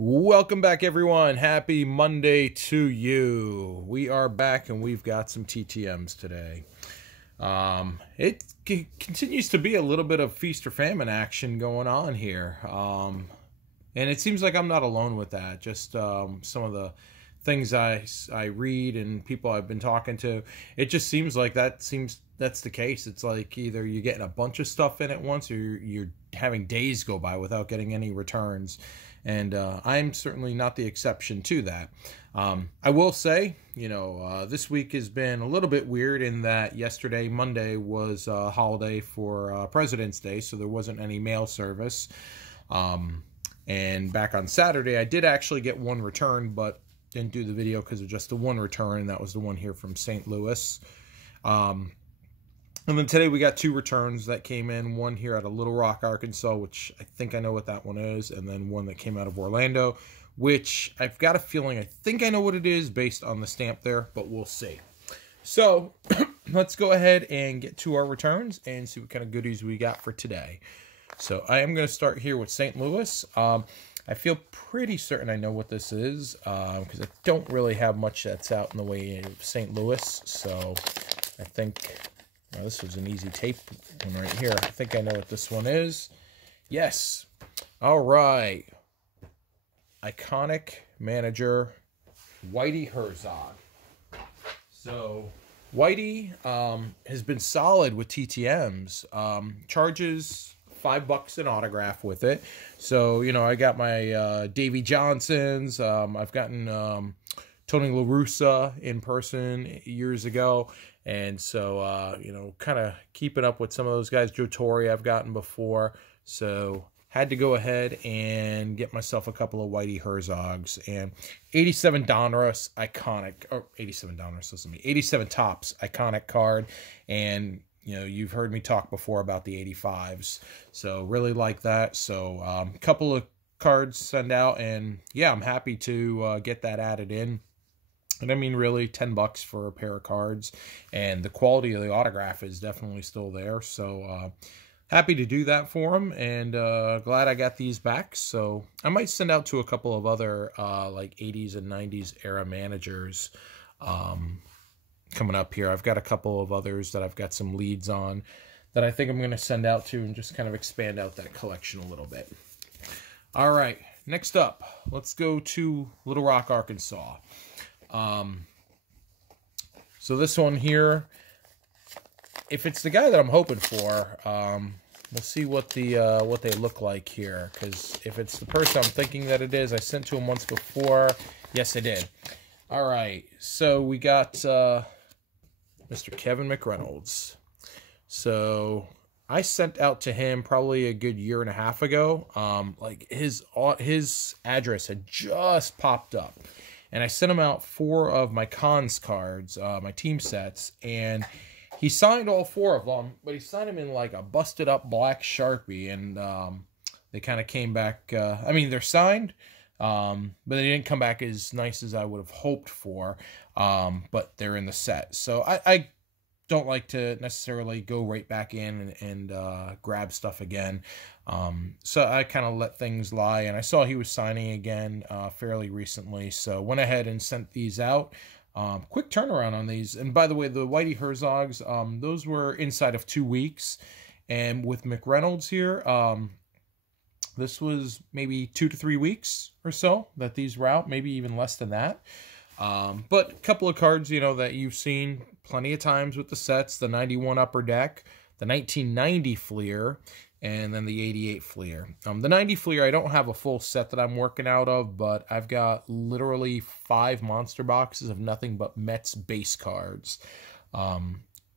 Welcome back, everyone. Happy Monday to you. We are back and we've got some TTMs today. It continues to be a little bit of feast or famine action going on here. And it seems like I'm not alone with that. Just some of the things I read and people I've been talking to, it just seems like that's the case. It's like either you're getting a bunch of stuff in at once or you're having days go by without getting any returns. And I'm certainly not the exception to that. I will say, this week has been a little bit weird in that yesterday, Monday, was a holiday for President's Day, so there wasn't any mail service. And back on Saturday, I did actually get one return, but didn't do the video because of just the one return, and that was the one here from St. Louis. And then today we got two returns that came in, one here out of Little Rock, Arkansas, which I think I know what that one is, and then one that came out of Orlando, which I've got a feeling I think I know what it is based on the stamp there, but we'll see. So let's go ahead and get to our returns and see what kind of goodies we got for today. So I am going to start here with St. Louis. I feel pretty certain I know what this is because I don't really have much that's out in the way of St. Louis, so I think... Now, this was an easy tape one right here. I think I know what this one is. Yes. All right. Iconic manager, Whitey Herzog. So, Whitey has been solid with TTMs. Charges $5 an autograph with it. So, I got my Davy Johnsons. I've gotten Tony La Russa in person years ago. And so, kind of keeping up with some of those guys. Joe Torre I've gotten before. So, had to go ahead and get myself a couple of Whitey Herzogs. And 87 Donruss, iconic. Or 87 Donruss, listen to me. 87 Topps, iconic card. And, you've heard me talk before about the 85s. So, really like that. So, a couple of cards send out. And, yeah, I'm happy to get that added in. And I mean, really, $10 for a pair of cards. And the quality of the autograph is definitely still there. So, happy to do that for them. And glad I got these back. So, I might send out to a couple of other, like, 80s and 90s era managers coming up here. I've got a couple of others that I've got some leads on that I think I'm going to send out to and just kind of expand out that collection a little bit. All right. Next up, let's go to Little Rock, Arkansas. So this one here, if it's the guy that I'm hoping for, we'll see what what they look like here. Because if it's the person I'm thinking that it is, I sent to him once before. Yes, I did. All right. So we got Mr. Kevin McReynolds. So I sent out to him probably a good year and a half ago. Like his address had just popped up. And I sent him out 4 of my cons cards, my team sets, and he signed all 4 of them, but he signed them in like a busted up black Sharpie, and they kind of came back, I mean, they're signed, but they didn't come back as nice as I would have hoped for, but they're in the set. So I don't like to necessarily go right back in and grab stuff again. So I kind of let things lie, and I saw he was signing again fairly recently, so went ahead and sent these out. Quick turnaround on these. And by the way, the Whitey Herzogs, those were inside of 2 weeks. And with McReynolds here, this was maybe 2 to 3 weeks or so that these were out, maybe even less than that. But a couple of cards, that you've seen plenty of times with the sets, the 91 Upper Deck, the 1990 Fleer, and then the 88 Fleer. The 90 Fleer, I don't have a full set that I'm working out of, but I've got literally 5 monster boxes of nothing but Mets base cards. A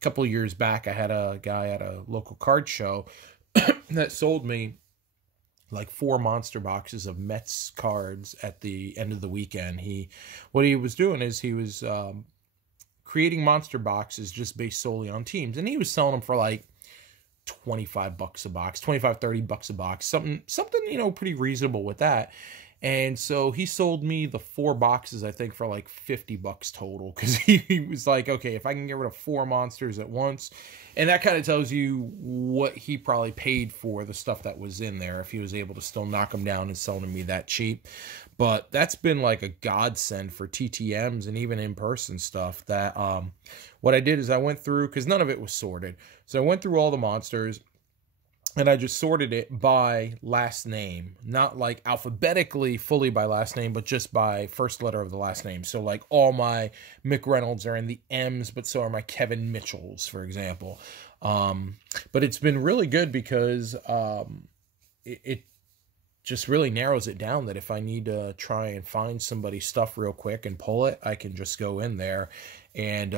couple of years back, I had a guy at a local card show that sold me like 4 monster boxes of Mets cards at the end of the weekend. What he was doing is he was creating monster boxes just based solely on teams, and he was selling them for like $25 a box, $25, $30 a box, something, pretty reasonable with that. And so he sold me the 4 boxes, I think, for like $50 total, because he was like, okay, if I can get rid of 4 monsters at once. And that kind of tells you what he probably paid for the stuff that was in there, if he was able to still knock them down and sell to me that cheap. But that's been like a godsend for TTMs and even in-person stuff. That what I did is I went through, because none of it was sorted. So I went through all the monsters, and I just sorted it by last name. Not like alphabetically fully by last name, but just by first letter of the last name. So like all my Mick Reynolds are in the M's, but so are my Kevin Mitchells, for example. But it's been really good because it just really narrows it down, that if I need to try and find somebody's stuff real quick and pull it, I can just go in there. And,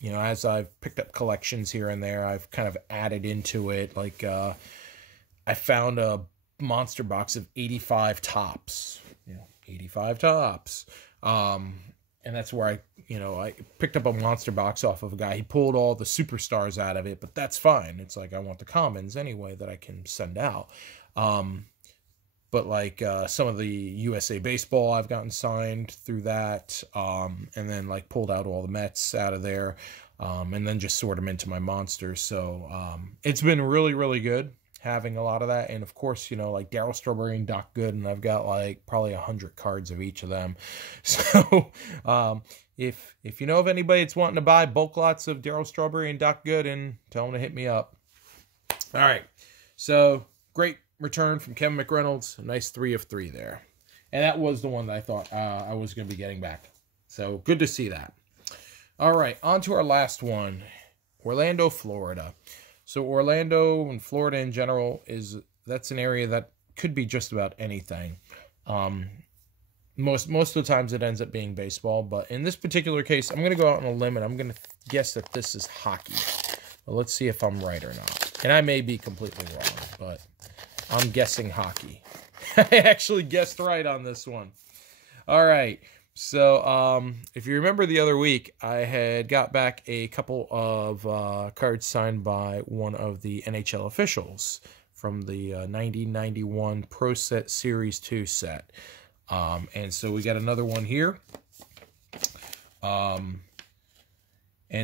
you know, as I've picked up collections here and there, I've kind of added into it. Like, I found a monster box of 85 tops, 85 tops. And that's where I picked up a monster box off of a guy. He pulled all the superstars out of it, but that's fine. It's like, I want the commons anyway that I can send out. But like some of the USA Baseball I've gotten signed through that, and then like pulled out all the Mets out of there, and then just sort them into my monsters. So it's been really, really good having a lot of that. And of course, like Darryl Strawberry and Doc Good, and I've got like probably 100 cards of each of them. So if you know of anybody that's wanting to buy bulk lots of Darryl Strawberry and Doc Good, and tell them to hit me up. All right, so great return from Kevin McReynolds, a nice 3 of 3 there. And that was the one that I thought I was going to be getting back. So good to see that. All right, on to our last one, Orlando, Florida. So Orlando and Florida in general, that's an area that could be just about anything. Most of the times it ends up being baseball, but in this particular case, I'm going to go out on a limb, and I'm going to guess that this is hockey. Well, let's see if I'm right or not. And I may be completely wrong, but I'm guessing hockey. I actually guessed right on this one. All right. So if you remember the other week, I had got back a couple of cards signed by one of the NHL officials from the 90-91 Pro Set Series 2 set. And so we got another one here. And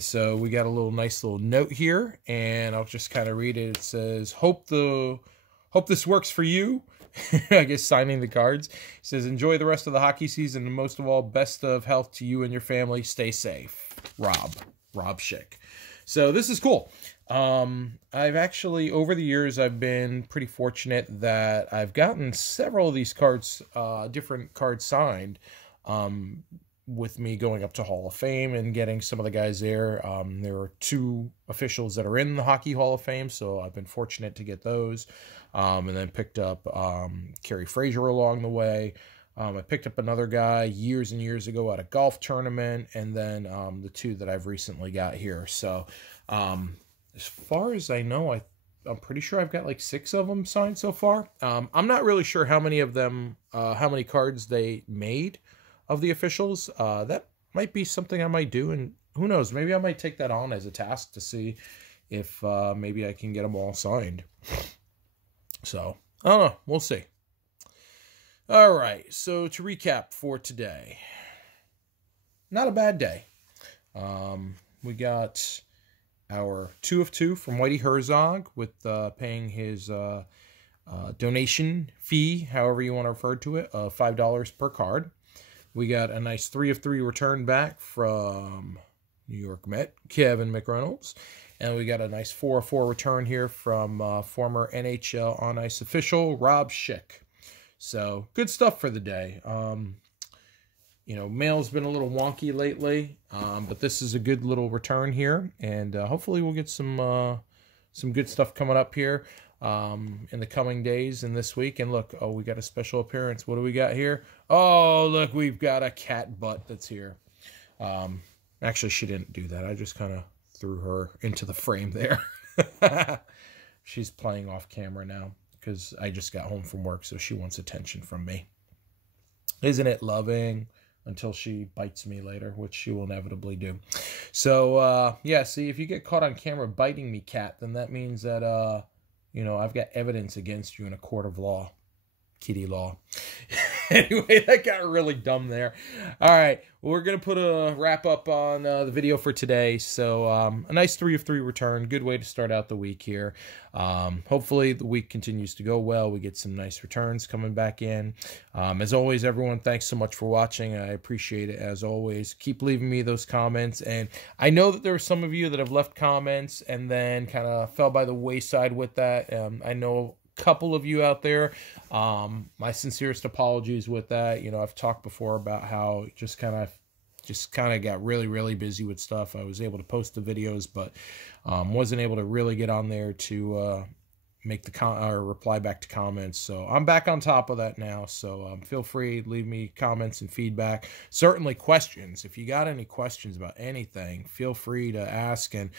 so we got a nice little note here, and I'll just kind of read it. It says, hope this works for you. I guess signing the cards. It says, enjoy the rest of the hockey season, and most of all, best of health to you and your family. Stay safe. Rob Schick. So this is cool. I've actually, over the years, I've been pretty fortunate that I've gotten several of these cards, different cards signed, with me going up to Hall of Fame and getting some of the guys there. There are 2 officials that are in the Hockey Hall of Fame, so I've been fortunate to get those. And then picked up Kerry Frazier along the way. I picked up another guy years and years ago at a golf tournament, and then the 2 that I've recently got here. So as far as I know, I'm pretty sure I've got like 6 of them signed so far. I'm not really sure how many of them, how many cards they made of the officials. That might be something I might do, and who knows, maybe I might take that on as a task to see if maybe I can get them all signed. So I don't know, we'll see. All right, so to recap for today, not a bad day. We got our 2 of 2 from Whitey Herzog with paying his donation fee, however you want to refer to it, of $5 per card. We got a nice 3 of 3 return back from New York Met, Kevin McReynolds. And we got a nice 4 of 4 return here from former NHL On Ice official, Rob Schick. So, good stuff for the day. Mail's been a little wonky lately, but this is a good little return here. And hopefully we'll get some good stuff coming up here in the coming days and this week. And look, we got a special appearance. What do we got here? Oh, look, we've got a cat butt that's here. Actually, she didn't do that. I just kind of threw her into the frame there. She's playing off camera now because I just got home from work, so she wants attention from me. Isn't it loving? Until she bites me later, which she will inevitably do. So, yeah, see, if you get caught on camera biting me, cat, then that means that, I've got evidence against you in a court of law. Kitty law. Anyway, that got really dumb there. All right, well, we're going to put a wrap up on the video for today. So a nice 3 of 3 return. Good way to start out the week here. Hopefully the week continues to go well. We get some nice returns coming back in. As always, everyone, thanks so much for watching. I appreciate it as always. Keep leaving me those comments. And I know that there are some of you that have left comments and then kind of fell by the wayside with that. I know couple of you out there, my sincerest apologies with that. You know, I've talked before about how just kind of got really busy with stuff. I was able to post the videos, but wasn't able to really get on there to make the or reply back to comments. So I'm back on top of that now. So feel free to leave me comments and feedback. Certainly questions. If you got any questions about anything, feel free to ask. And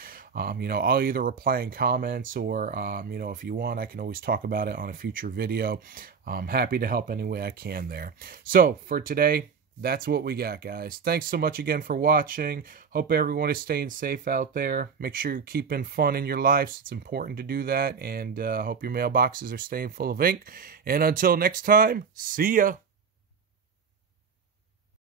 you know, I'll either reply in comments or you know, if you want, I can always talk about it on a future video. I'm happy to help any way I can there. So for today, that's what we got, guys. Thanks so much again for watching. Hope everyone is staying safe out there. Make sure you're keeping fun in your lives. It's important to do that. And hope your mailboxes are staying full of ink. And until next time, see ya.